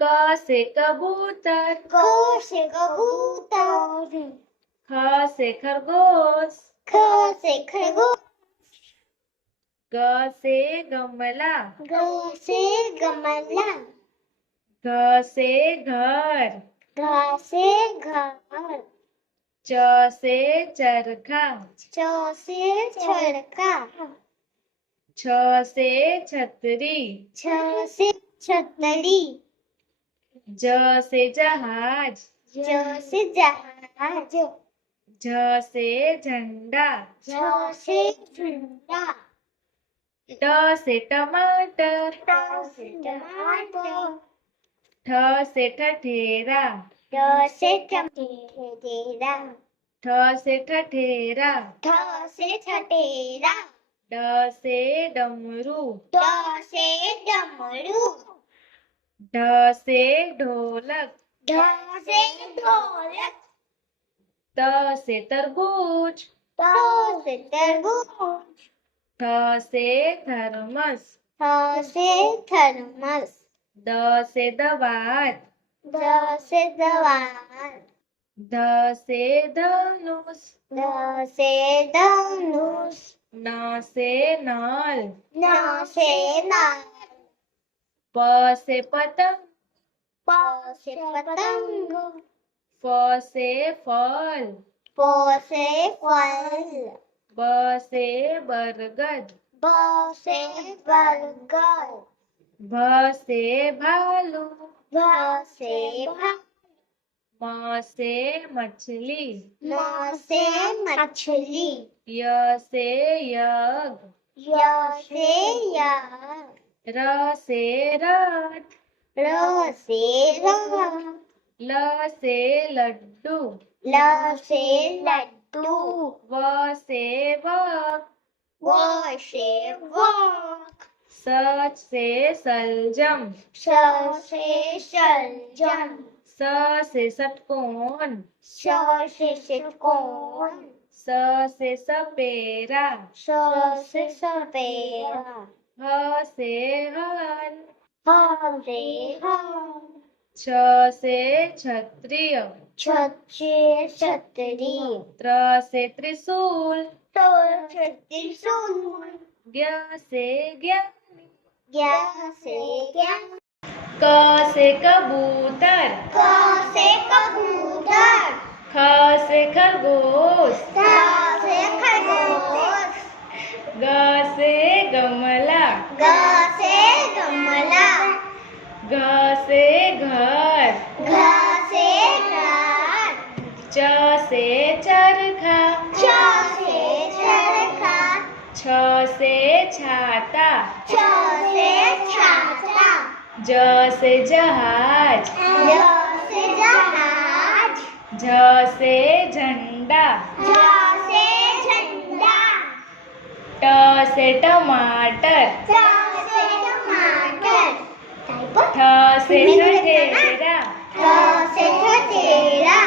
क से कबूतर, क से कबूतर, ख से खरगोश, ख से खरगोश, ग से गमला, ग से गमला, घ से घर, घ से घर, च से चरखा, च से चरखा, छ से छतरी, छ से छतरी, ज से जहाज, ज से जहाज, झ से झंडा, झ से झंडा, ट से टमाटर, ट से टमाटर, ठ से ठठेरा, ठ से ठठेरा, ठ से ठठेरा, ठ से ठठेरा, ड से डमरू, ड से डमरू, ढ से ढोलक, ढ से ढोलक, त से तरबूज, त से तरबूज, थ से थर्मस, थ से थर्मस, द से दवात, द से दवात, ध से धनुष, ध से धनुष, न से नल, न से नल, प से पतंग, प से पतंग, फ से फल, फ से फल, ब से बरगद, ब से बरगद, भ से भालू, भ से भालू, म से मछली, म से मछली, य से यज्ञ, य से यज्ञ, र से रथ, र से रथ, ल से लड्डू, ल से लड्डू, व से वक, व से वक, स से सलजम, स से सलजम, स से षटकोण, स से षटकोण, स से सपेरा, स से सपेरा, ह से हल, ह से हल, छ से क्षत्रिय, छ से छतरी, त्र से त्रिशूल, त से त्रिशूल, ज्ञ से ज्ञानी, ज्ञ से ज्ञान, क से कबूतर, क से कबूतर, ख से खरगोश, ख से खरगोश, ग से गमला, ग से गमला, घ से घर, घ से घर, च से चरखा, च से चरखा, छ से छाता, छ से छाता, ज से जहाज, ज से जहाज, झ से झंडा, झ से झंडा, ट से टमाटर, ट से टमाटर, ठ से ठठेरा, ठ से ठठेरा,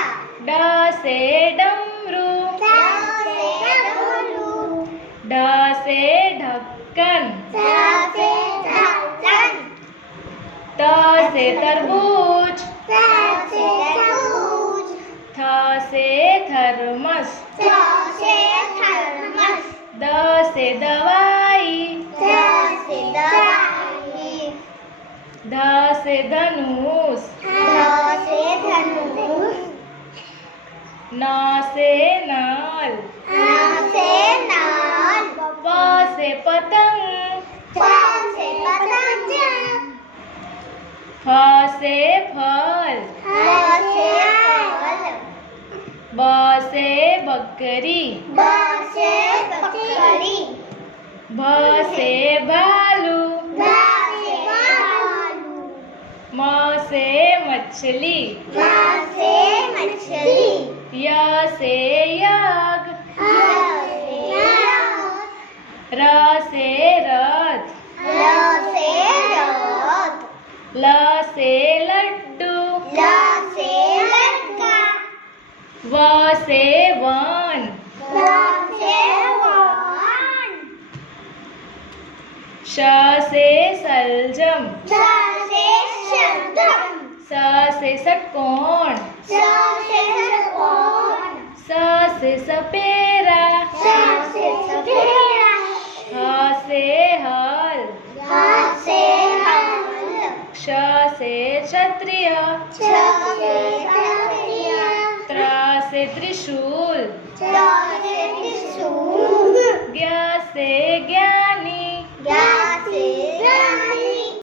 ड से डमरू, ड से डमरू, ढ से ढक्कन, ढ से ढक्कन, त से तरबूज, त से तरबूज, थ से थर्मस, थ से थर्मस, द से दवाई, द से दवाई, ध से धनुष, ध से धनुष, न से नल, न से नल, प से पतंग, प से पतंग, फ से फल, ह से फल, ब से बकरी, ब से बकरी, भ से भालू, भ से भालू, म से मछली, म से मछली, य से यज्ञ, ह से यज्ञ, र से रथ, र से रथ, ल से लड्डू, ल से लड़का, व से वन, व से वन, श से सलजम, श से शलजम, स से षटकोण स से षटकोण स से सपेरा स से सपेरा ह से हल ह से हल क्ष से क्षत्रिय च से क्षत्रिय त्र से त्रिशूल च से त्रिशूल ज्ञ से